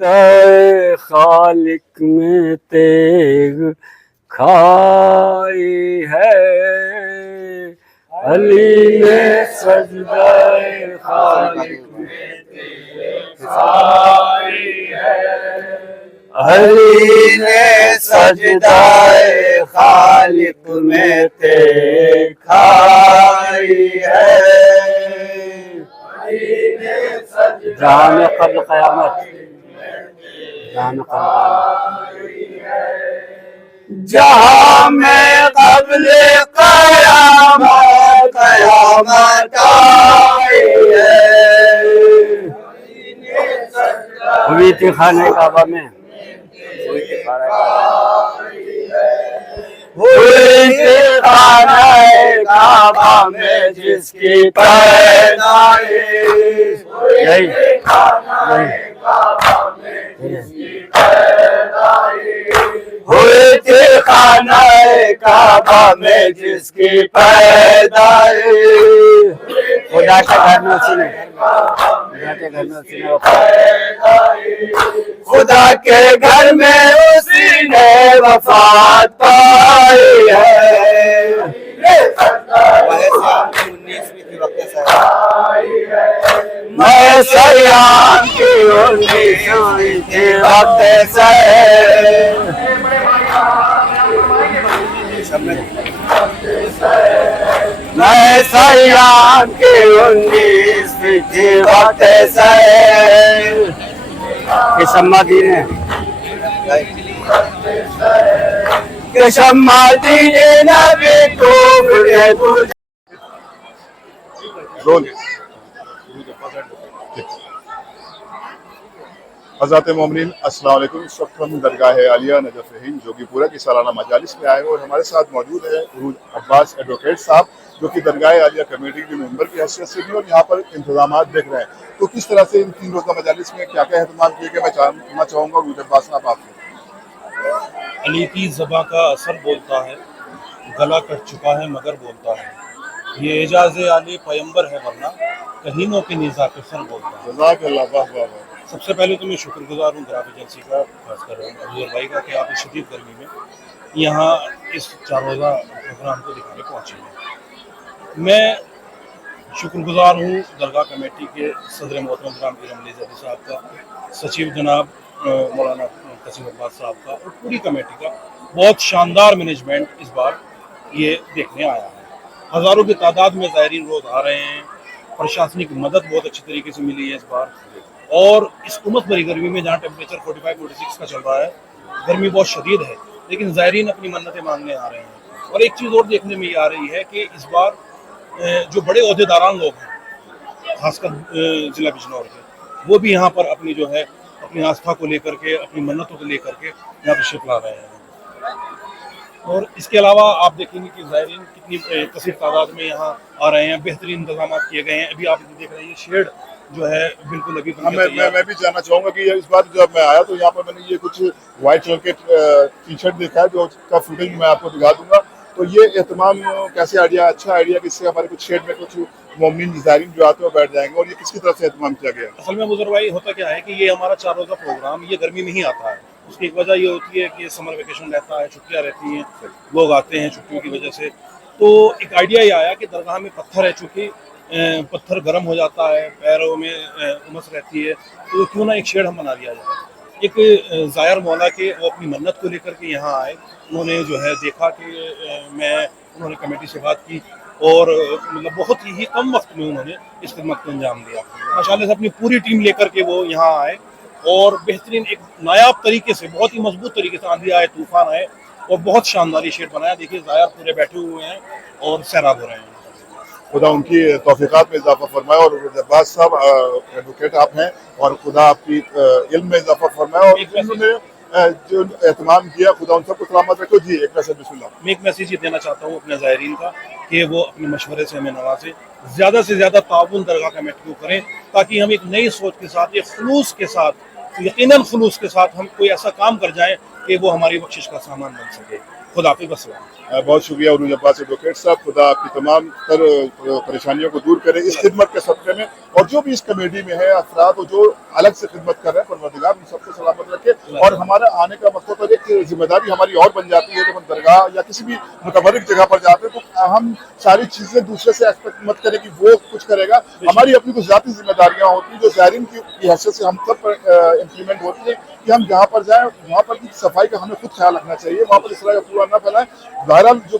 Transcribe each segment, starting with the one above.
दाए खालिक में तेग खाई है, अली ने सजदाए खालिक में तेग खाई है, अली ने सजदाए खालिक में तेग खाई है, जाने कब्ल क़यामत जहाँ में क़ब्ले क़यामत क़यामत आई है। हुई थी खाने काबा में, हुई थी खाने काबा में जिसकी पैदाइश यही हुई थी खाने काबा में जिसकी पैदाइश। खुदा के घर में उसी ने, खुदा के घर में उसी ने, खुदा के घर में उसी ने वफात पाई है। मैं सयाम की 19वीं के वक्त से मैं सयाम की 19वीं के वक्त से कि शम्मा दीने कि शम्मा दीने नबी को हज़रत मोमिनीन अस्सलाम वालेकुम। इस वक्त हम दरगाह आलिया नजफ़ हिंद जोगीपुरा की सालाना मजालिस में आए और हमारे साथ मौजूद है उरूज अब्बास एडवोकेट साहब, जो कि दरगाह आलिया कमेटी के मेंबर की हैसियत से भी और यहाँ पर इंतजाम देख रहे हैं। तो किस तरह से इन 3 रोज़ा मजालिस में क्या क्या अहतमाम किए गए, मैं जानना चाहूँगा उरूज अब्बास साहब आपसे। अली की ज़बां का असर बोलता है, गला कट चुका है मगर बोलता है, ये एजाज़ आली पैगंबर है वरना कहीनों के निज़ा के सर बोलता है। जज़ाकल्लाह, वाह वाह वाह। सबसे पहले तो मैं शुक्रगुजार हूँ ग्राफ एजेंसी का, खासकर अबूर भाई का, कि आप इस शदीद गर्मी में यहाँ इस 4 रोज़ा प्रोग्राम को दिखाने पहुँचे हैं। मैं शुक्रगुजार हूँ दरगाह कमेटी के सदर मोहतरम जनाब पीर अमली ज़ैदी साहब का, सचिव जनाब मौलाना कसीम अब्बास साहब का और पूरी कमेटी का। बहुत शानदार मैनेजमेंट इस बार ये देखने आया है। हज़ारों की तादाद में ज़ायरीन रोज़ आ रहे हैं। प्रशासनिक मदद बहुत अच्छी तरीके से मिली है इस बार। और इस उमस भरी गर्मी में जहाँ टेम्परेचर 45-46 का चल रहा है, गर्मी बहुत शदीद है, लेकिन ज़ायरीन अपनी मन्नतें मांगने आ रहे हैं। और एक चीज़ और देखने में ये आ रही है कि इस बार जो बड़े ओहदेदारान लोग हैं, खासकर ज़िला बिजनौर के, वो भी यहाँ पर अपनी जो है अपनी आस्था को लेकर के, अपनी मन्नतों को लेकर के यहाँ तशरीफ़ ला रहे हैं। और इसके अलावा आप देखेंगे कि ज़ायरीन कितनी कसीर तादाद में यहाँ आ रहे हैं। बेहतरीन इंतजाम किए गए हैं। अभी आप देख रहे हैं ये शेड जो है बिल्कुल अभी मैं भी जानना चाहूँगा कि इस बार जब मैं आया तो यहाँ पर मैंने ये कुछ व्हाइट कलर के टी शर्ट देखा है, जो का फुटेज मैं आपको दिखा दूंगा। तो ये एहतमाम कैसे आइडिया, अच्छा आइडिया, किससे हमारे कुछ शेड में कुछ मोमिन ज़ायरीन जो आते हैं बैठ जाएंगे, और ये किसकी तरफ से एहतमाम किया गया? असल में बुजुर्ग भाई होता क्या है कि ये हमारा 4 रोज़ा प्रोग्राम ये गर्मी में ही आता है। उसकी एक वजह ये होती है कि समर वेकेशन रहता है, छुट्टियाँ रहती हैं, लोग आते हैं छुट्टियों की वजह से। तो एक आइडिया ये आया कि दरगाह में पत्थर है, चूँकि पत्थर गर्म हो जाता है, पैरों में उमस रहती है, तो क्यों ना एक शेड हम बना दिया जाए। एक ज़ायर मौला के वो अपनी मन्नत को लेकर के यहाँ आए। उन्होंने जो है देखा कि उन्होंने कमेटी से बात की और मतलब बहुत ही कम वक्त में उन्होंने इस खिदमत को अंजाम दिया। माशाल्लाह से अपनी पूरी टीम लेकर के वो यहाँ आए और बेहतरीन एक नायाब तरीके से, बहुत ही मजबूत तरीके से, आंधी आए तूफान आए और बहुत शानदार शेड बनाया। देखिए ज़ायर पूरे बैठे हुए हैं और सैराब हो रहे हैं। खुदा उनकी तौफीकात में इजाफा फरमाए। और अब्बास साहब एडवोकेट आप हैं, और खुदा आपकी इल्म में इजाफा फरमाए, और इन्होंने जो एहतमाम किया, खुदा उन सबको सलामत रखो। जी एक मैसेज बिस्मिल्लाह। मैं एक मैसेज ये देना चाहता हूँ अपने ज़ायरीन का कि वो अपने मशवरे से हमें नवाजें, ज़्यादा से ज़्यादा ताउन दरगाह कमेटी को करें, ताकि हम एक नई सोच के साथ, एक खुलूस के साथ, यकीनन खुलूस के साथ हम कोई ऐसा काम कर जाएं कि वो हमारी बख्शिश का सामान बन सके। खुदा हाफिज़ वस्सलाम। बहुत शुक्रिया उरूज अब्बास एडवोकेट साहब। खुदा आपकी तमाम तर परेशानियों को दूर करे इस खिदमत के सदक़े में, और जो भी इस कमेटी में है अफराद और जो अलग से खिदमत कर रहे हैं, परवरदिगार उन सबको सलामत रखे। और हमारा आने का मकसद और एक जिम्मेदारी हमारी और बन जाती है, जब हम दरगाह या किसी भी मुतबर्रिक जगह पर जाते हैं तो हम सारी चीज़ें दूसरे से एक्सपेक्ट मत करें कि वो कुछ करेगा। हमारी अपनी कुछ ज़ाती जिम्मेदारियाँ होती हैं जो ज़ायरीन की हैसियत से हम सब पर इम्प्लीमेंट होती है कि हम जहाँ पर जाएँ वहाँ पर भी सफाई का हमें खुद ख्याल रखना चाहिए, वहाँ पर इस तरह का कूड़ा न फैलाएं। बहरहाल जो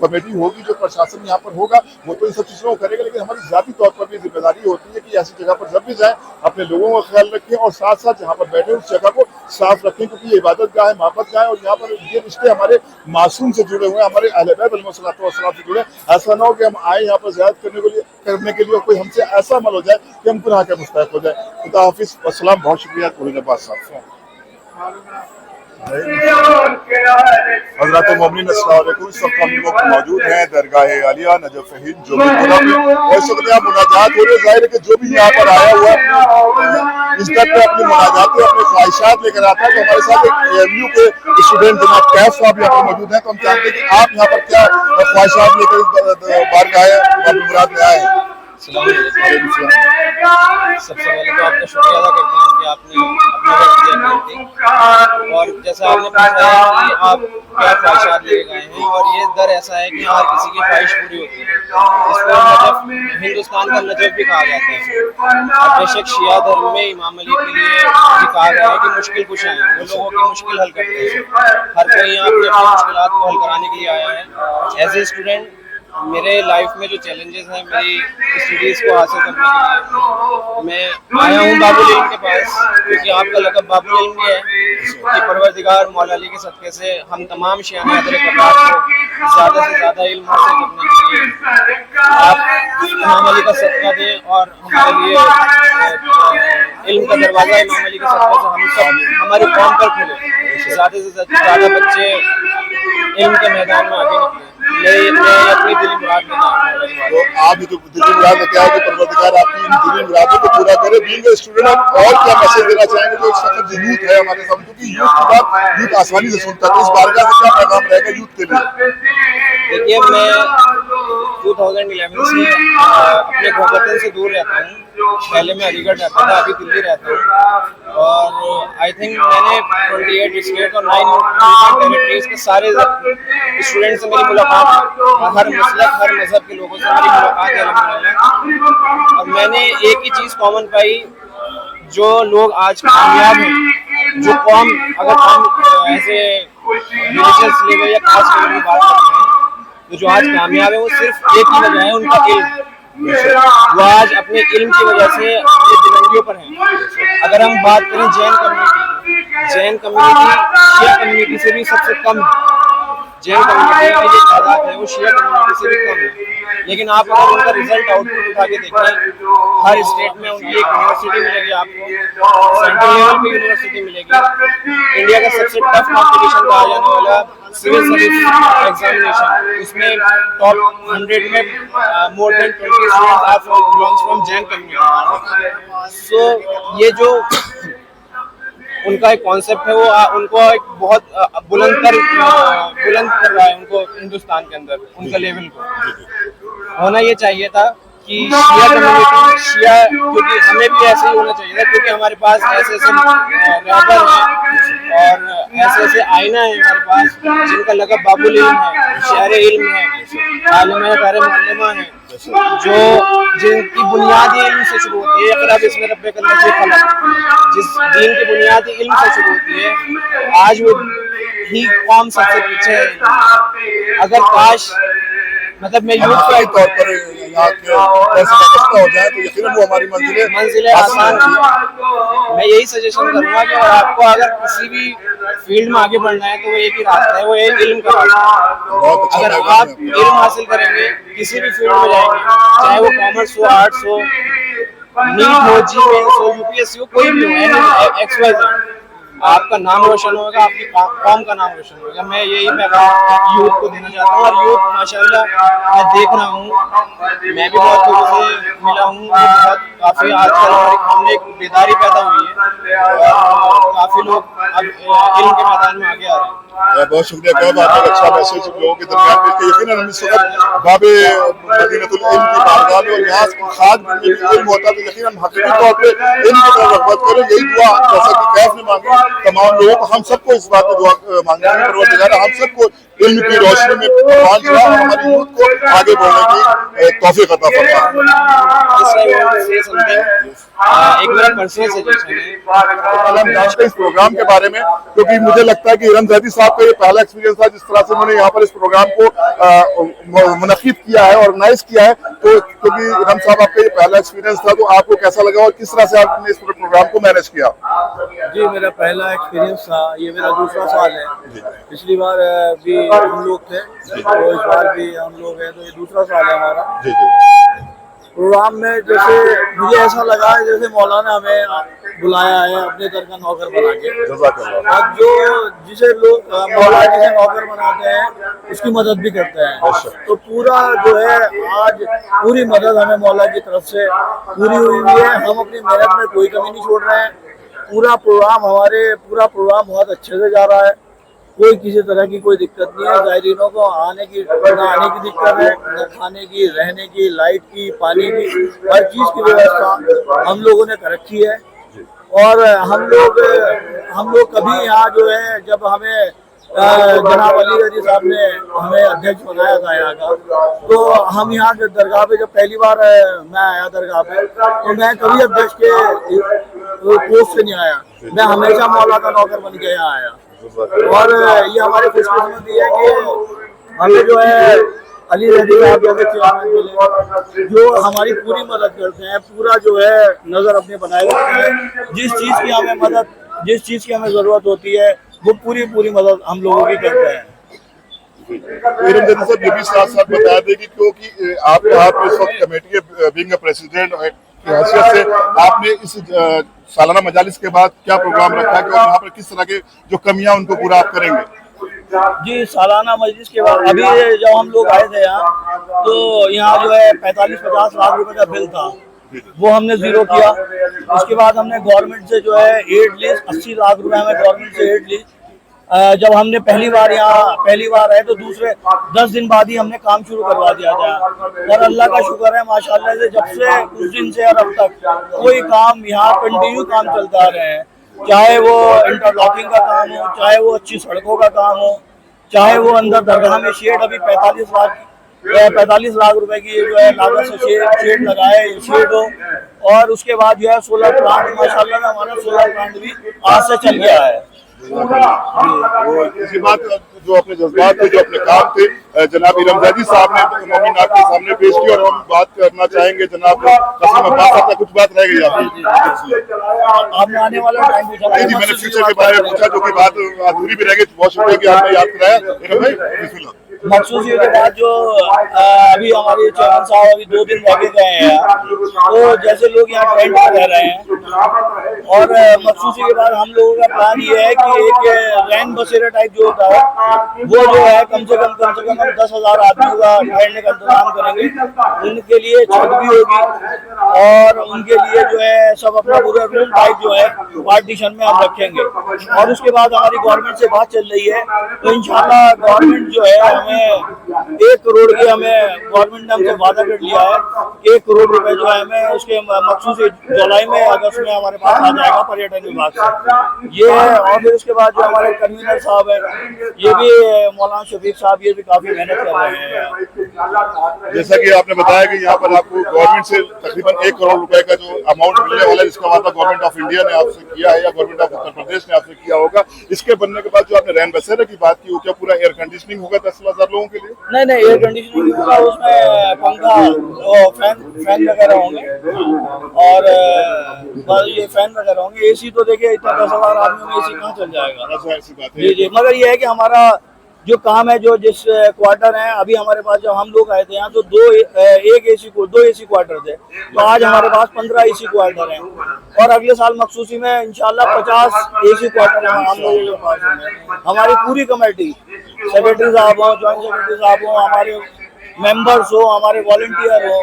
कमेटी होगी, जो प्रशासन यहाँ पर होगा, वो तो इन सब चीज़ों को करेगा, लेकिन हमारी जाती तौर पर भी जिम्मेदारी होती है कि ऐसी जगह पर जब भी जाएं अपने लोगों का ख्याल रखें और साथ साथ जहाँ पर बैठे उस जगह को साफ रखें, क्योंकि ये इबादत गाह है, मोहब्बत गाह है और यहाँ पर ये रिश्ते हमारे मासूम से जुड़े हुए हैं, हमारे अहले बैत अलैहिस्सलाम से जुड़े हैं। ऐसा ना हो कि हम आए यहाँ पर ज़ियारत करने के लिए कोई हमसे ऐसा अमल हो जाए कि हम गुनाह के मुस्तहक हो जाए। खुदा हाफिज़ वस्सलाम। बहुत शुक्रिया उरूज अब्बास साहब। हज़रात मोमिनीन अस्सलाम वालेकुम। इस वक्त हम लोग मौजूद हैं दरगाह आलिया नजफ हिंद जोगीपुरा में, और इस वक्त यहाँ मुनाजात हो रही है। जाहिर है कि जो भी यहाँ पर आया हुआ है इस दर पे अपनी मुनाजातें अपनी ख्वाहिशात लेकर आता है। तो हमारे साथ एक AMU के स्टूडेंट जनाब कैफ साहब यहाँ पर मौजूद हैं, तो हम चाहते हैं कि आप यहाँ पर क्या ख्वाहिशात लेकर बारगाह मुराद में आए हैं। सबसे पहले तो आपका शुक्रिया अदा करता हूँ कि आपने अपना वक्त दिया, और जैसा आपने पूछा है कि आप क्या ख्वाहिशात लेके गए हैं, और ये दर ऐसा है कि हर किसी की ख्वाहिश पूरी होती है। इसको नजफ, हिंदुस्तान का नजफ भी कहा जाता है। बेशक शिया धर्म में इमाम अली के लिए भी कहा गया है कि मुश्किल कुछ हैं, वो लोगों की मुश्किल हल करते हैं। हर कोई यहाँ अपनी अपनी मुश्किलात को हल कराने के लिए आया है। एज ए स्टूडेंट मेरे लाइफ में जो चैलेंजेस हैं मेरी स्टडीज़ को हासिल करने के लिए, मैं आया हूँ बाबुल इल्म के पास, क्योंकि आपका लक़ब बाबुल इल्म भी है कि परवरदिगार मौला अली के सदक़े से हम तमाम शियाने हज़रत करबला को ज़्यादा से ज़्यादा इल्म हासिल करने के लिए आप इमाम अली का सदक़ा दें, और हमारे लिए इल्म का दरवाज़ा इमाम अली के सदक़े से हम सब हमारी कौम पर खुले, ज़्यादा से ज़्यादा बच्चे इल्म के मैदान में आगे निकले। मैं अपनी दिली मुराद में तो आप जो दिली मुराद में क्या है कि परवरदिगार आपकी इन दिली मुरादों को पूरा करे। बीइंग ए स्टूडेंट आप और क्या मैसेज देना चाहेंगे जो इस वक्त जो यूथ है हमारे सामने, क्योंकि यूथ की बात यूथ आसानी से सुनता है, तो इस बारगाह से क्या पैगाम रहेगा यूथ के लिए? देखिए, मैं 2011 से अपने वतन से दूर रहता हूँ। पहले मैं अलीगढ़ रहता था, अभी दिल्ली रहता हूँ, और आई थिंक मैंने 28 स्टेट और 9 टेरिटरीज के सारे स्टूडेंट से मेरी मुलाकात है। हर मसलक हर मजहब के लोगों से मेरी मुलाकात है अल्हम्दुलिल्लाह। और मैंने एक ही चीज़ कॉमन पाई, जो लोग आज कामयाब हैं, जो कौम अगर हम ऐसे रिलीजियस लेवल या कास्ट लेवल की बात करते हैं, तो जो आज कामयाब है वो सिर्फ एक ही वजह है, उनका इल्म। वो आज अपने इल्म की वजह से अपनी बुलंदियों पर हैं। अगर हम बात करें जैन कम्युनिटी, जैन कम्युनिटी शिया कम्युनिटी से भी सबसे कम है। जैन कम्युनिटी की जो तादाद है वो शिया कम्युनिटी से भी कम है, लेकिन आप अगर उनका रिजल्ट आउटपुट उठा के देखें, हर स्टेट में उनकी एक यूनिवर्सिटी मिलेगी, आपको सेंट्रल लेवल पे यूनिवर्सिटी मिलेगी। इंडिया का सबसे टफ कॉम्पिटिशन कहा जाने वाला सिविल सर्विस एग्जामिनेशन, उसमें टॉप 100 में more than 20 students belongs from Jain community. So ये जो उनका एक कॉन्सेप्ट है, वो उनको एक बहुत बुलंद कर रहा है उनको हिंदुस्तान के अंदर, उनका लेवल को होना ये चाहिए था कि शिया कम्युनिटी शिया, क्योंकि हमें भी ऐसे ही होना चाहिए था, क्योंकि हमारे पास ऐसे ऐसे रहबर हैं और ऐसे ऐसे आईना है हमारे पास, जिनका लक़ब बाबुल इल्म है, शहर इल्म है, आलिम दार मुअल्लिमा है, जो जिनकी बुनियादी इल्म से शुरू होती है। इक़रा बिस्मि रब्बिकल लज़ी ख़लक़, जिस दीन की बुनियादी इल्म से शुरू होती है, आज वो ही कौम सबसे पीछे है। अगर काश, मतलब मैं यूथ के तौर पर यहाँ के हो जाए तो यकीनन वो हमारी मंजिलें आसान थी। मैं यही सजेशन करूँगा कि आपको अगर किसी भी फील्ड में आगे बढ़ना है तो वो एक ही रास्ता है, वो एक इल्म का रास्ता है। अगर आप इल्म हासिल करेंगे, किसी भी फील्ड में जाएंगे, चाहे वो कॉमर्स हो, आर्ट्स हो, नीट हो, GMS हो, UPSC हो, कोई भी हो, XYZ, आपका नाम रोशन होगा, आपकी कौम का नाम रोशन होगा। मैं यही पैगाम यूथ को देना चाहता हूँ। और यूथ माशाल्लाह मैं देख रहा हूँ, मैं भी बहुत लोगों से मिला हूँ, बहुत काफ़ी आजकल हमारी कौम में एक बेदारी पैदा हुई है, और काफ़ी लोग अब इल्म के मैदान में आगे आ रहे हैं। बहुत शुक्रिया कब आपका अच्छा मैसेज लोगों के दरमियान पेश किया। यकीनन हम इस वक्त बाबे मदीनतुल इल्म की बारगाह में और यहाँ खाद में भी इल्म होता है, तो यकीनन हकीकी तौर पे इल्म की तरफ रग़बत करें। यही दुआ जैसा कि कैफ ने मांगी तमाम लोगों को, हम सबको इस बात की दुआ मांगनी है परवरदिगार हम सबको इल्म की रोशनी में पहुंच जाए और हमारी यूथ को आगे बढ़ने की तौफीक अता फरमा। एक मेरा पर्सनल सजेशन है हम जानते हैं इस प्रोग्राम के बारे में, क्योंकि मुझे लगता है कि इरम ज़ैदी साहब का ये पहला एक्सपीरियंस था जिस तरह से उन्होंने यहाँ पर इस प्रोग्राम को मुनक़िद किया है, ऑर्गेनाइज किया है। तो क्योंकि इरम साहब आपका ये पहला एक्सपीरियंस था, तो आपको कैसा लगा और किस तरह से आपने इस प्रोग्राम को मैनेज किया? जी, मेरा पहला एक्सपीरियंस था, ये मेरा दूसरा साल है। पिछली बार भी हम लोग थे तो इस बार भी हम लोग हैं, तो ये दूसरा साल है हमारा। जी जी। प्रोग्राम में जैसे मुझे ऐसा लगा है जैसे मौलाना हमें बुलाया है अपने घर का नौकर बना के। अब जो जिसे लोग मौलाना जिसे नौकर बनाते हैं उसकी मदद भी करते हैं, तो पूरा जो है आज पूरी मदद हमें मौला की तरफ से पूरी हुई है। हम अपनी मेहनत में कोई कमी नहीं छोड़ रहे हैं। पूरा प्रोग्राम बहुत अच्छे से जा रहा है, कोई किसी तरह की कोई दिक्कत नहीं है। ज़ायरीनों को आने की दिक्कत है, न खाने की, रहने की, लाइट की, पानी की, हर चीज़ की व्यवस्था हम लोगों ने कर रखी है। और हम लोग कभी यहाँ जो है, जब हमें जनाब अली रजी साहब ने हमें अध्यक्ष बनाया था यहाँ का, तो हम यहाँ के दरगाह पे जब पहली बार मैं आया दरगाह पे, तो मैं कभी अध्यक्ष के पोस्ट से नहीं आया, मैं हमेशा मौला का नौकर बन के यहाँ आया। और ये हमारी खुशकिस्मती है कि हमें जो है अली रजी साहब जैसे चेयरमैन मिले जो हमारी पूरी मदद करते हैं, पूरा जो है नजर अपने बनाए रखते हैं। जिस चीज़ की हमें जरूरत होती है वो पूरी मदद हम लोगों की करते हैं। इरम ज़ैदी साहब ये भी साथ साथ बता दें कि क्योंकि आपके हाथ में इस वक्त कमेटी के बीइंग प्रेसिडेंट की हैसियत से आपने इस सालाना मजालिस के बाद क्या प्रोग्राम रखा है और यहाँ पर किस तरह के जो कमियां उनको पूरा आप करेंगे? जी, सालाना मजलिस के बाद अभी जब हम लोग आए थे यहाँ, तो यहाँ जो है 45-50 लाख रुपए का बिल था, वो हमने जीरो किया। उसके बाद हमने गवर्नमेंट से जो है एड ली, 80 लाख रुपए हमें गवर्नमेंट से एड ली। जब हमने पहली बार आए तो दूसरे 10 दिन बाद ही हमने काम शुरू करवा दिया था। और अल्लाह का शुक्र है माशाल्लाह से जब से उस दिन से और अब तक कोई काम यहाँ कंटिन्यू काम चलता रहे हैं, चाहे वो इंटरलॉकिंग का काम हो, चाहे वो अच्छी सड़कों का काम हो, चाहे वो अंदर दरगाह में शेड अभी 45 लाख रुपए की जो है लागत से शेड लगाए शेड हो। और उसके बाद जो है सोलर प्लांट, माशाल्लाह से हमारा सोलर प्लांट भी आज से चल गया है। इसी बात जो अपने जज्बात थे, जो अपने काम थे, जनाब इरम ज़ैदी साहब ने मौमिन आपके सामने पेश की। और हम बात करना चाहेंगे जनाब कसीम अब्बास साहब का, कुछ बात रह गई आपने आने वाला टाइम पूछा, जी मैंने फ्यूचर के बारे में पूछा जो कि बात अधूरी भी रह गई। बहुत शुक्रिया कि आपने याद कराया। इरम भाई बिस्मिल्लाह। मखसूसी के बाद जो अभी हमारे चेयरमैन साहब अभी 2 दिन रह गए हैं, तो जैसे लोग यहाँ टेंट में रह रहे हैं, और मखसूसी के बाद हम लोगों का प्लान ये है कि एक रैन बसेरा टाइप जो होता है वो जो है कम से कम हम 10,000 आदमियों का ठहरने का इंतजाम करेंगे। उनके लिए छत भी होगी और उनके लिए जो है सब अपना पूरा रूम टाइप जो है पार्टीशन में हम रखेंगे। और उसके बाद हमारी गवर्नमेंट से बात चल रही है, तो इंशाल्लाह गवर्नमेंट जो है हमें 1 करोड़ की गवर्नमेंट ने हमसे वादा कर लिया है। 1 करोड़ रुपए जो है हमें उसके मखसूस जुलाई में अगस्त में हमारे पास आ जाएगा पर्यटन विभाग से, ये है। और फिर उसके बाद जो हमारे कन्वीनर साहब है, ये भी मौलाना शफीक साहब, ये भी काफी मेहनत कर रहे हैं। जैसा कि आपने बताया कि यहाँ पर आपको गवर्नमेंट से तकरीबन 1 करोड़ रुपए का जो अमाउंट मिलने वाला है, जिसका वादा गवर्नमेंट ऑफ इंडिया ने आपसे किया है या गवर्नमेंट ऑफ उत्तर प्रदेश ने आपसे किया होगा। इसके बनने के बाद जो आपने रैन बसेरा की बात की, वो क्या पूरा एयर कंडीशनिंग होगा 10,000 लोगों के लिए? नहीं, एयर कंडीशनिंग होगा, उसमें पंखा और फैन वगैरह होंगे, और ये फैन वगैरह होंगे। एसी तो देखिए इतना 10,000 आदमियों में एसी कहाँ चल जाएगा। ऐसी बात है। जी, मगर ये है कि हमारा जो काम है, जो जिस क्वार्टर है, अभी हमारे पास जब हम लोग आए थे यहाँ तो 2 एसी क्वार्टर थे, तो आज हमारे पास 15 एसी क्वार्टर हैं। और अगले साल मखसूसी में इंशाल्लाह 50 एसी क्वार्टर हम लोगों के पास होंगे। हमारी पूरी कमेटी, सेक्रेटरी साहब हो, ज्वाइंट सेक्रेटरी साहब हो, हमारे मेंबर्स हो, हमारे वॉलंटियर हो,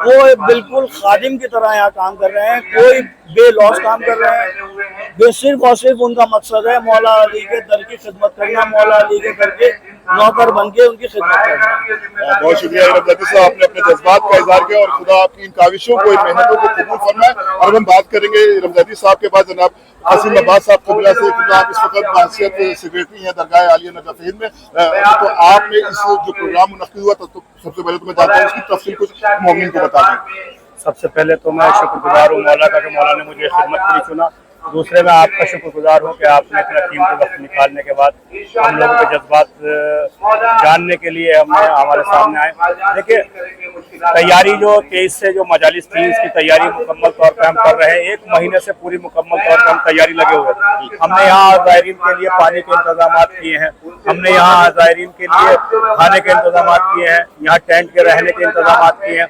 वो बिल्कुल खादिम की तरह यहाँ काम कर रहे हैं, कोई बेलॉस काम कर रहे हैं। सिर्फ और सिर्फ उनका मकसद है मौला अली के दर की खिदमत करना, मौला अली के दर के नौकर बन के उनकी खिदमत करना। बहुत शुक्रिया रमजादी साहब, आपने अपने जज्बात का इजहार किया और खुदा आपकी इन काविशों को, इन मेहनतों को कबूल फरमाए। और हम बात करेंगे रमजादी साहब के बाद जनाब हसीन अब्बास साहब कबीला से। आप इस वक्त बासियत सेक्रेटरी हैं दरगाह आलिया नजफ हिंद में, तो आपने इस जो प्रोग्राम मुनक्किद हुआ तो सबसे पहले तो मैं चाहता हूँ उसकी तफसील कुछ मोमिन को बता दें। सबसे पहले तो मैं शुक्रगुजार हूँ मौला का कि मौला ने मुझे खिदमत के लिए चुना। दूसरे मैं आपका शुक्रगुजार हूँ कि आपने इतना कीमती वक्त निकालने के बाद हम लोगों के जज्बात जानने के लिए हमारे सामने आए। देखिए, तैयारी जो 23 से जो मजालिस थी इसकी तैयारी मुकम्मल तौर पर हम कर रहे हैं। 1 महीने से पूरी मुकम्मल तौर पर हम तैयारी लगे हुए हैं। हमने यहाँ ज़ायरीन के लिए पानी के इंतजाम किए हैं, हमने यहाँ ज़ायरीन के लिए खाने के इंतजाम किए हैं, यहाँ टेंट के रहने के इंतजाम किए हैं।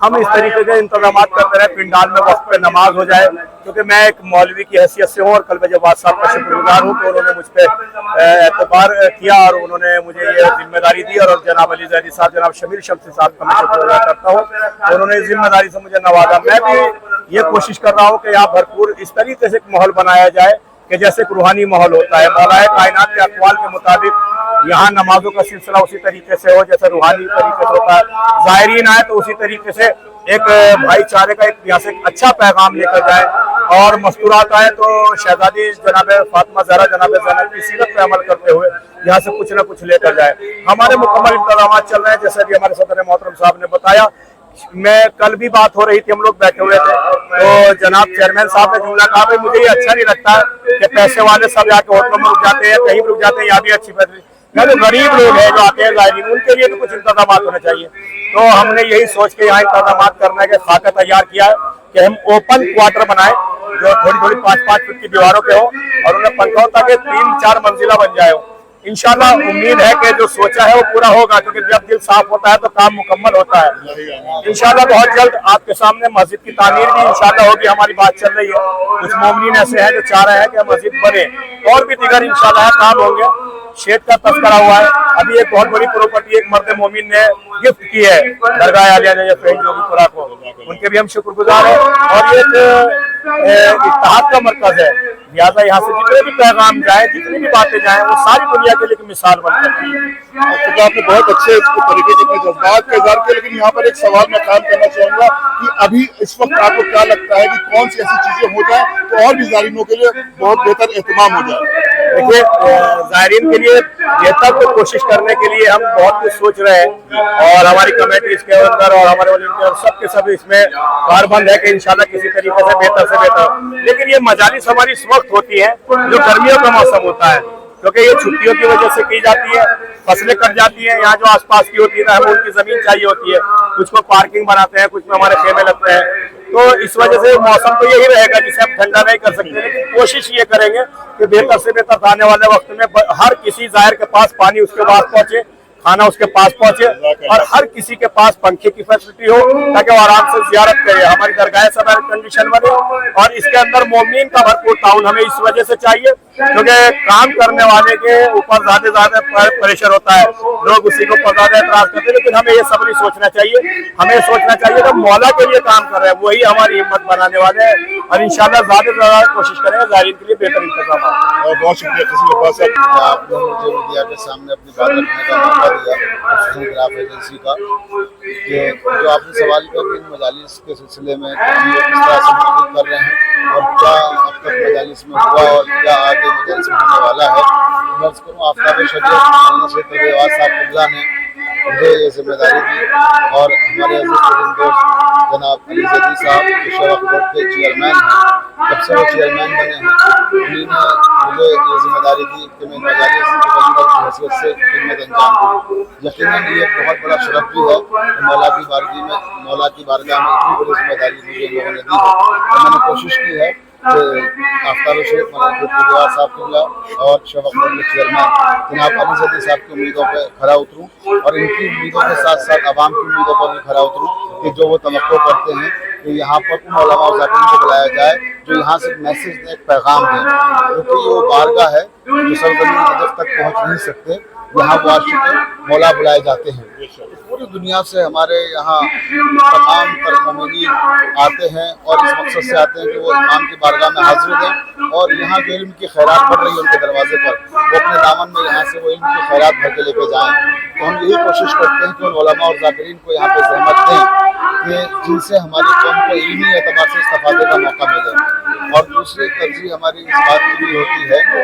हम इस तरीके के इंतजाम करते रहे पिंडाल में वक्त पे नमाज हो जाए, क्योंकि मैं एक मौलवी की हैसियत से हूँ और कल जवाद साहब का शुक्रगुजार हूँ कि उन्होंने मुझ पर एतबार किया और उन्होंने मुझे ये जिम्मेदारी दी। और जनाब अली ज़ैदी साहब, जनाब शमीर शम्सी साहब का मैं शुक्रगुजार करता हूँ, उन्होंने इस जिम्मेदारी से मुझे नवाजा। मैं भी ये कोशिश कर रहा हूँ कि यहाँ भरपूर इस तरीके से एक माहौल बनाया जाए कि जैसे एक रूहानी माहौल होता है। मौलाए कायनात के अक़वाल के मुताबिक यहाँ नमाजों का सिलसिला उसी तरीके से हो जैसे रूहानी तरीके से होता है। ज़ायरीन आए तो उसी तरीके से एक भाईचारे का एक यहाँ से अच्छा पैगाम लेकर जाए। और मस्तूरात आए तो शहजादी जनाब फातिमा ज़हरा जनाब ज़ैनब की सीरत पे अमल करते हुए यहाँ से कुछ न कुछ लेकर जाए। हमारे मुकम्मल इंतजाम चल रहे हैं, जैसे भी हमारे सदर मोहतरम साहब ने बताया। मैं कल भी बात हो रही थी, हम लोग बैठे हुए थे तो जनाब चेयरमैन साहब ने जुमला कहा, भाई मुझे ये अच्छा नहीं लगता कि पैसे वाले सब जाके होटलों में रुक जाते हैं, कहीं रुक जाते हैं, यहाँ भी अच्छी फैसिलिटी। जो गरीब लोग हैं जो आते हैं ज़ायरीन, उनके लिए तो कुछ इंतजाम होने चाहिए। तो हमने यही सोच के यहाँ इंतजाम करने के खाका तैयार किया है कि हम ओपन क्वार्टर बनाए जो थोड़ी 5-5 फीट की दीवारों के हो और उन्हें पंखों तक 3-4 मंजिला बन जाए हो। इंशाल्लाह उम्मीद है कि जो सोचा है वो पूरा होगा, क्योंकि जब दिल साफ होता है तो काम मुकम्मल होता है। इंशाल्लाह बहुत जल्द आपके सामने मस्जिद की तामीर भी इंशाल्लाह होगी। हमारी बात चल रही है, कुछ मोमिन ऐसे हैं जो चाह रहे हैं कि मस्जिद बने, और भी दीगर इंशाल्लाह काम होंगे। शेड का तस्करा हुआ है। अभी एक बहुत बड़ी प्रॉपर्टी एक मर्द मोमिन ने गिफ्ट की है दरगाह आलिया नजफ हिंद जोगीपुरा को, उनके भी हम शुक्रगुजार हैं। और ये इत्तेहाद का मरकज है, लिहाजा यहाँ से जितने भी पैगाम जाए, जितनी भी बातें जाए, वो सारी दुनिया के लिए मिसाल बनकर है। तो आपने बहुत अच्छे तरीके से अपने जज्बात का इज़हार किया, लेकिन यहाँ पर एक सवाल मैं काम करना चाहूँगा कि अभी इस वक्त आपको क्या लगता है कि कौन सी ऐसी चीजें हो जाए तो और भी ज़ायरीनों के लिए बहुत बेहतर एहतमाम हो जाए? देखिए, ज़ायरीन के लिए बेहतर तो कोशिश करने के लिए हम बहुत कुछ सोच रहे हैं और हमारी कमेटी इसके अंदर और हमारे वॉलंटियर सबके सब इसमें कारबंद है कि इंशाल्लाह किसी तरीके से बेहतर। लेकिन ये मजालिस हमारी इस वक्त होती है जो गर्मियों का मौसम होता है, क्योंकि ये छुट्टियों की वजह से की जाती है, फसलें कट जाती हैं। यहाँ जो आसपास की होती है ना, हमें उनकी जमीन चाहिए होती है, कुछ को पार्किंग बनाते हैं, कुछ में हमारे खेमे लगते हैं। तो इस वजह से मौसम तो यही रहेगा जिसे हम ठंडा नहीं कर सकते, लेकिन कोशिश ये करेंगे कि बेहतर से बेहतर आने वाले वक्त में हर किसी ज़ायर के पास पानी उसके पास पहुंचे, खाना उसके पास पहुंचे और हर किसी के पास पंखे की फैसिलिटी हो ताकि वो आराम से जियारत करे। हमारी दरगाह सब एयर कंडीशन बने और इसके अंदर मोमिन का भरपूर ताउन हमें इस वजह से चाहिए क्योंकि काम करने वाले के ऊपर ज्यादा प्रेशर होता है, लोग उसी को ज्यादा एतराज करते हैं। लेकिन हमें ये सब नहीं सोचना चाहिए, हमें सोचना चाहिए कि मौला के लिए काम कर रहे हैं, वही हमारी हिम्मत बनाने वाले हैं और इंशाल्लाह ज्यादा से ज्यादा कोशिश करेंगे ज़ायरीन के लिए बेहतर इंतजाम। बहुत शुक्रिया आपने मुझे मीडिया के सामने अपनी बात रखने का मौका दिया ग्राफ एजेंसी का, कि जो आपने सवाल किया कि मजालिस के सिलसिले में हम लोग किस तरह से मदद कर रहे हैं और क्या अब तक मजालिस में हुआ और क्या आगे मजालिस में होने वाला है। मैं करूँ आफ्ताब शरीयत साहब कुबला ने मुझे ये जिम्मेदारी दी और हमारे दोस्त जनाब अली ज़ैदी साहब जो शरफ बोर्ड के चेयरमैन हैं, जब से वो चेयरमैन बने हैं उन्हीं ने मुझे ये जिम्मेदारी दी कि मैं मजालिस की हैसियत से खिदमत अंजाम दूँ। यकीनन ये बहुत बड़ा शरफ भी है कि मौला की बारगाह में इतनी बड़ी जिम्मेदारी मुझे लोगों ने दी है। तो मैंने कोशिश की है कि आफ्ताब शरीफ साहब कुबला और शरफ बोर्ड के चेयरमैन जनाब अली ज़ैदी साहब की उम्मीदों पर खरा उतरूँ और इनकी उम्मीदों के साथ साथ आवाम की उम्मीदों पर भी खरा उतरूँ कि जो वो तवक्को करते हैं कि यहाँ पर उन उलमा और ज़ाकिरीन को बुलाया जाए जो यहाँ से मैसेज दें, एक पैगाम दें, क्योंकि वो बारगाह है जो सरज़मीन नजफ़ तक पहुँच नहीं सकते, यहाँ वो आशिक़ मौला बुलाए जाते हैं। पूरी दुनिया से हमारे यहाँ तमाम तरमुमीन आते हैं और इस मकसद से आते हैं कि वो इमाम की बारगाह में हाजिर दें और यहाँ जो इल्म की खैरात बढ़ रही है उनके दरवाजे पर, वो अपने दामन में यहाँ से वो इल्म की खैरात भर के लेके जाएँ। तो हम यही कोशिश करते हैं कि उन उलमा और ज़ाकिरीन को यहाँ पे ज़हमत दें कि जिनसे हमारी कौम को इल्मी एतबार से इस्तेफादे का मौका मिले। और दूसरी तरजीह हमारी इस बात की भी होती है कि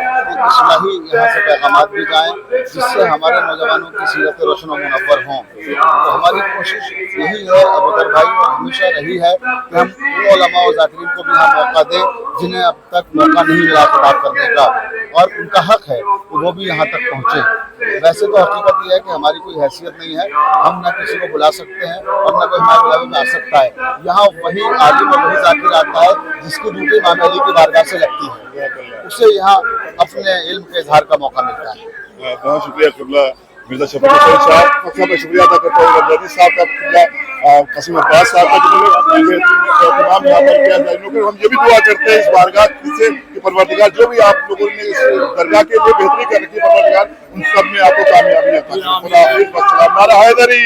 इस्लाही यहाँ से पैगामात भी जाएँ जिससे हमारे नौजवानों की सीरत रोशन व मुनव्वर हों। तो हमारी कोशिश यही है अबूतर भाई, और हमेशा रही है कि हम उन उलमा और ज़ाकिरीन को भी हम मौका दें जिन्हें अब तक मौका नहीं मिला खिताब करने का, और उनका हक है कि वो भी यहाँ तक पहुँचे। वैसे तो हकीकत यह है कि हमारी कोई हैसियत नहीं है, हम न किसी को बुला सकते हैं और न कोई हमारे बुलावे में आ सकता है। यहाँ वही आलिम और वही ज़ाकिर आता है जिसकी ड्यूटी इमाम अली की बारगाह से लगती है, उसे यहाँ अपने इल्म के इजहार का मौका मिलता है। बहुत शुक्रिया क़िबला मिर्ज़ा शफ़ीक हुसैन साहब का शुक्रिया अदा करता हूँ, रब्बानी साहब का, क़िबला क़ासिम अब्बास साहब का, जिन्होंने एहतमाम यहाँ पर किया जाए। हम ये भी दुआ करते हैं इस बारगाह से कि परवरदिगार जो भी आप लोगों ने इस दरगाह के लिए बेहतरी कर रखी है, परवरदिगार उन सब में आपको कामयाबी अता करे। खुदा हाफ़िज़, वस्सलाम। नारा हैदरी।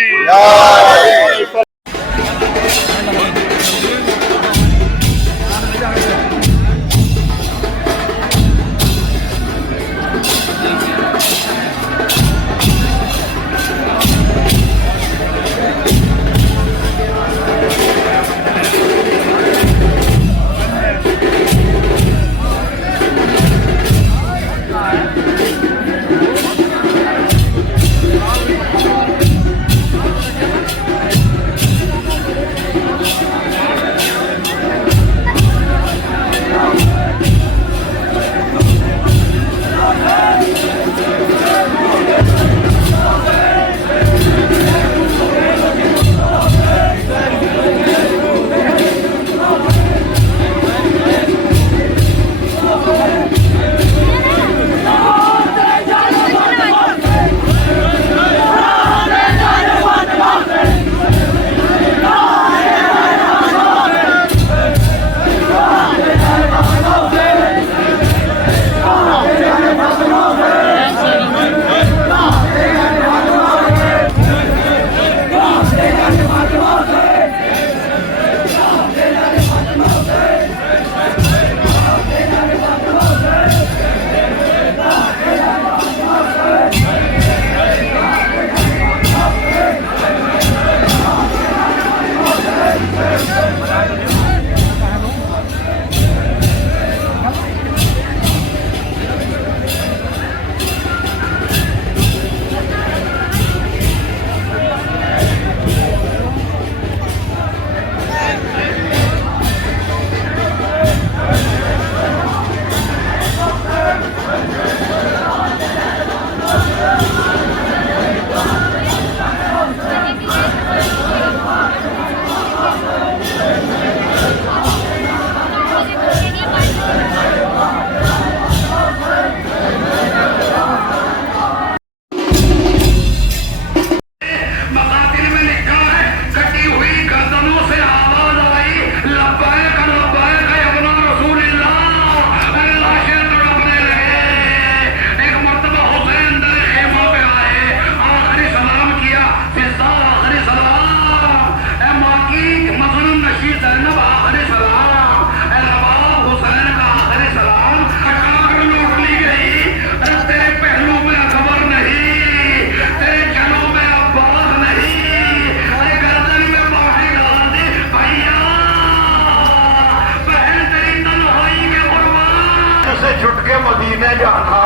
मदीने जाना,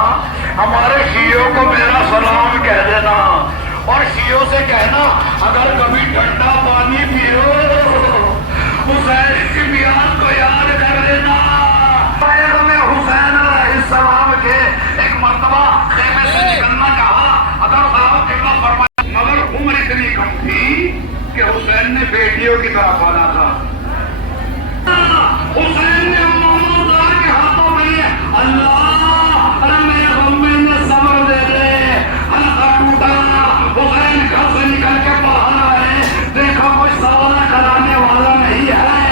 हमारे शियों को मेरा सलाम कह देना और शियों से कहना अगर कभी ठंडा पानी पियो हुसैन की मियाद को याद कर लेना। में हुसैन अलैहिस्सलाम के एक मर्तबा खेमे से निकलना चाहा, अगर साहब कितना फरमाया, मगर उम्र इतनी कम थी कि हुसैन ने बेटियों की तरफ आना था। हुसैन ने के हाथों में अल्लाह हुसैन घर से निकल के बाहर आए, देखा कोई सवाल कराने वाला नहीं है।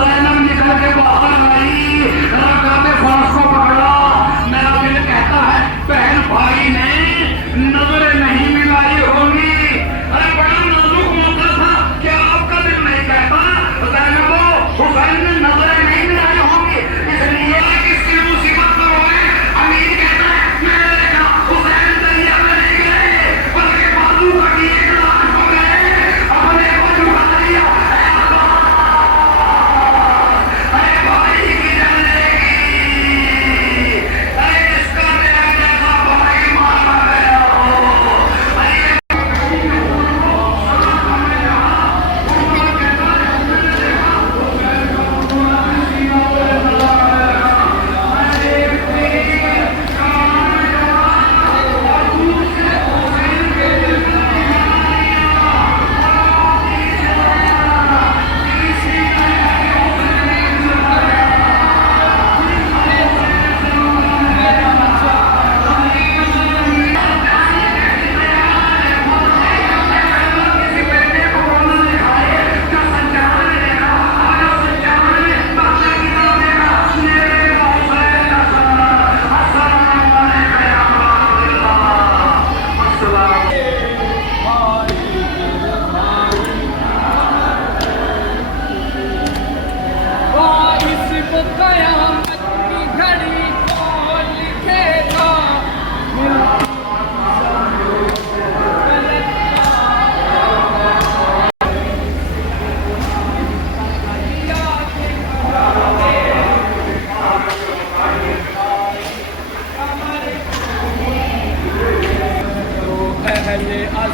ज़ैनब निकल के बाहर आई, रकाते फांस को पकड़ा। मेरा दिल कहता है बहन भाई ने नजरें नहीं मिलाई होंगी, अरे बड़ा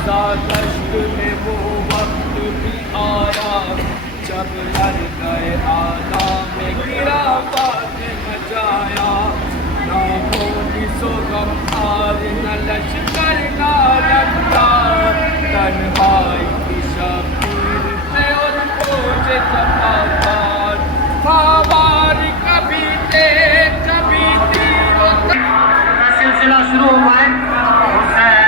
दश्त में वो वक्त भी आया जब लड़ गए आला में गिरा बात मचाया ना होगी सो गमहार न लश्कर ना रफ्तार तन्हाई की शबीर से और बोझ तकातार हवार कभी तेज कभी तीरों का सिलसिला शुरू हुआ है। हुसैन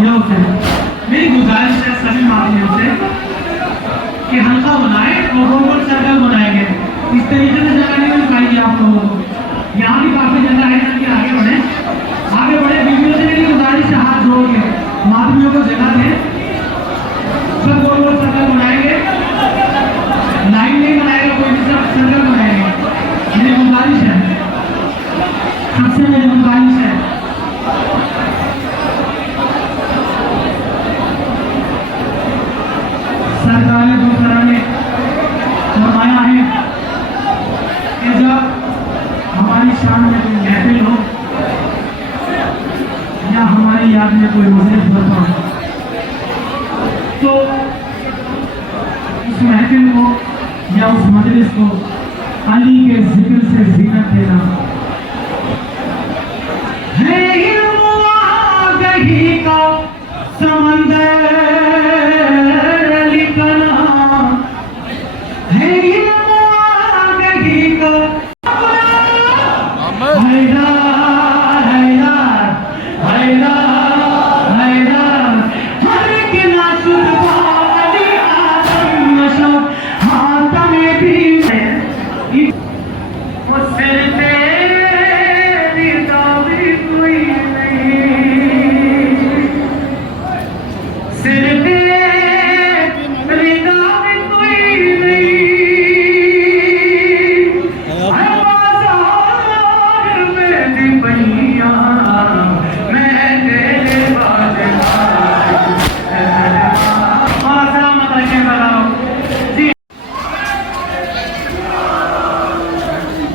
या मेरी गुजारिश है सभी माध्यम से कि हल्का बनाए और रोबोट सर्कल बनाएंगे। इस तरीके से जगह नहीं मिल पाएगी आप लोगों को। यहाँ भी काफी जगह है कि आगे बढ़े वीडियो से मेरी गुजारिश है हाथ जोड़ के माध्यमियों को जगह दें। सब रोबोट सर्कल बनाएंगे, लाइन नहीं बनाएगा कोई भी, सब सर्कल बनाएंगे। मेरी गुजारिश है, सबसे मेरी गुजारिश है। सरकार ने दूसरा ने फरमाया है कि जब हमारी शान में कोई महफिल हो या हमारी याद में कोई मजलिस बरपा हो तो उस महफिल को या उस मजलिस को अली के जिक्र से जीनत देना है। गही का समंदर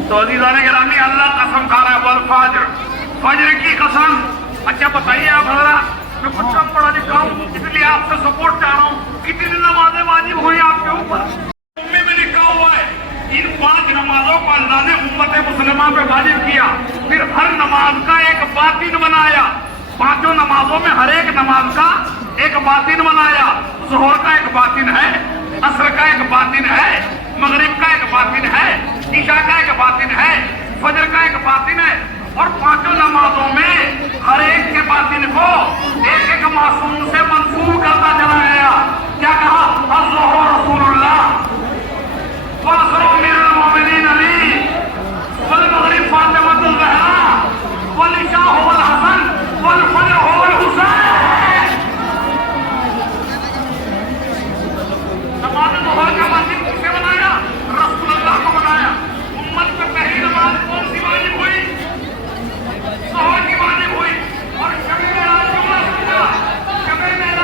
तो अजीज़ान गिरामी अल्लाह कसम खा रहा है वल फज्र, फज्र की कसम। अच्छा बताइए आप हजरात, मैं कुछ कम पढ़ा लिखा हूँ इसलिए आपसे सपोर्ट चाह रहा हूँ। कितनी नमाजें वाजिब हुई आपके ऊपर? में लिखा हुआ है इन 5 नमाजों को अल्लाह ने उम्मत मुसलमान पे वाजिब किया, फिर हर नमाज का एक बातिन बनाया। 5 नमाजों में हर एक नमाज का एक बातिन बनाया। ज़ोहर का एक बातिन है, असर का एक बातिन है, मगरिब का एक बातिन है, ईशा का एक बातिन है, फजर का एक बातिन है। और 5 नमाजों में हर एक के बातिन को एक एक मासूम से मंसूब करता चला गया। क्या कहा? अज़्ज़ोहर रसूलुल्लाह वल असर अमीरुल मोमिनीन अली वल मगरिब फातिमतुज़ ज़हरा वल ईशा हुवल हसन वल फजर हुवल हुसैन। नमाज ज़ोहर का बातिन किसे बनाया? रसूलुल्लाह को बनाया। उम्मत में पहली नमाज कौन सी वाजिब हुई? ज़ोहर की वाजिब हुई। और शब-ए-मेराज क्यों ना समझा? शब-ए-मेराज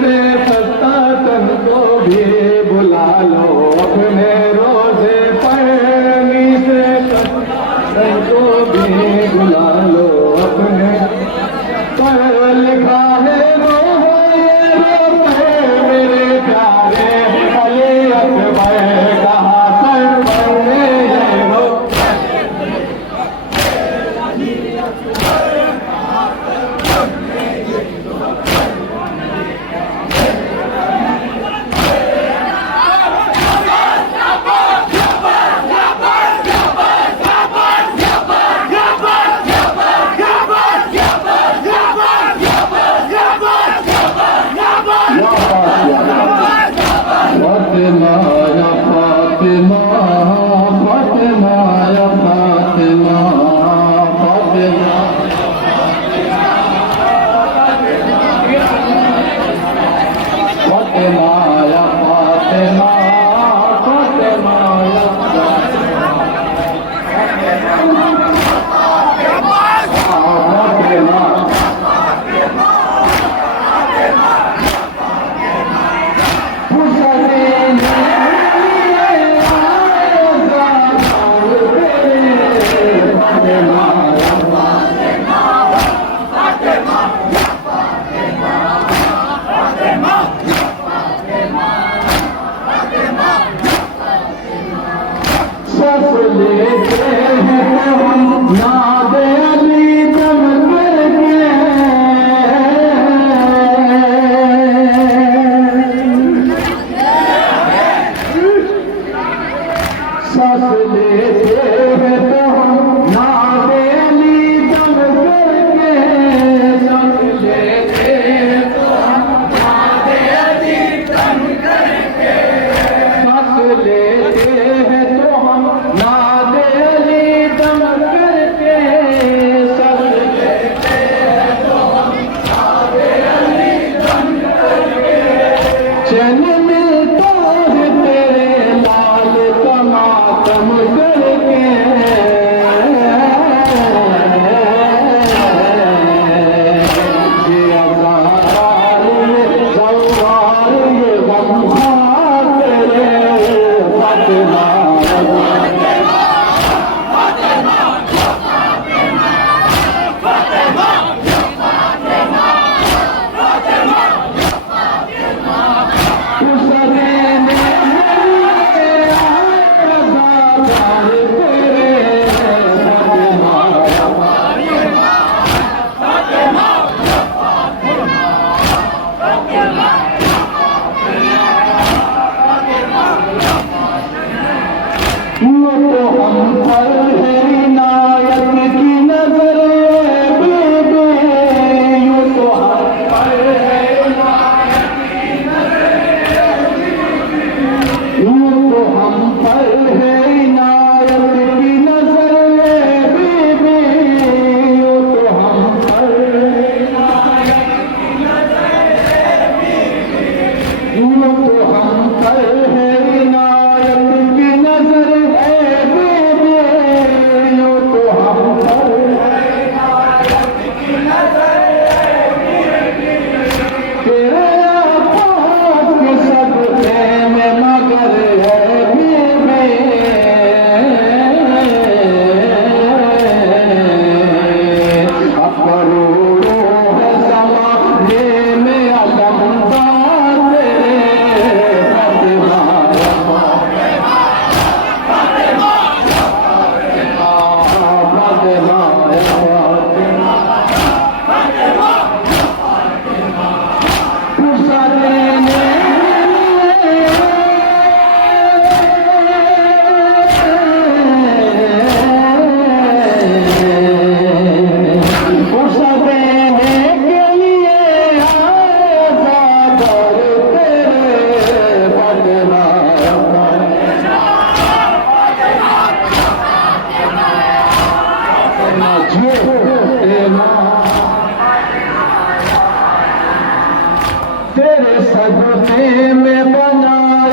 से सस्ता तन को भी बुला लो अपने फातिमा या फातिमा फातिमा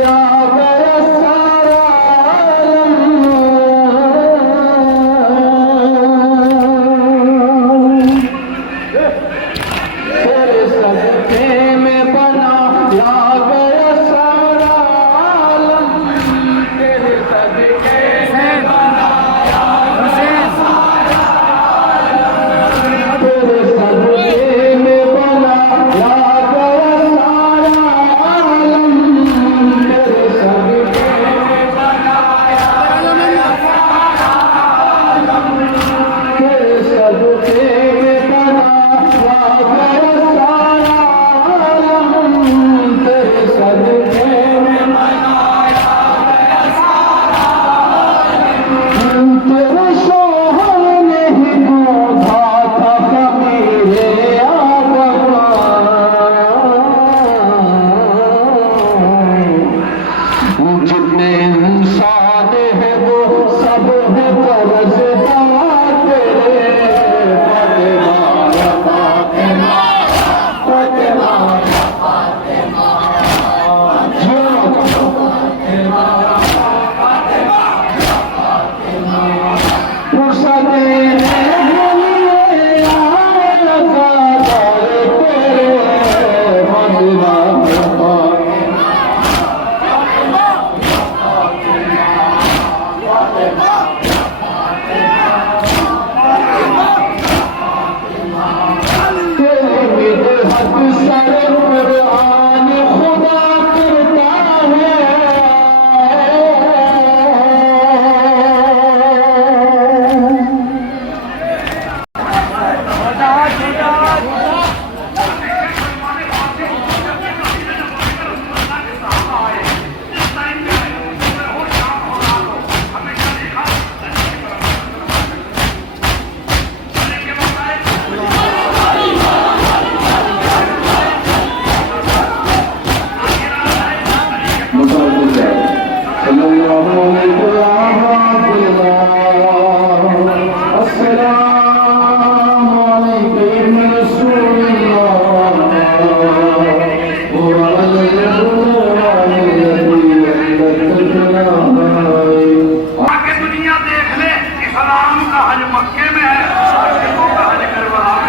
या का हज मक्के में है, आशिकों का हज करबला में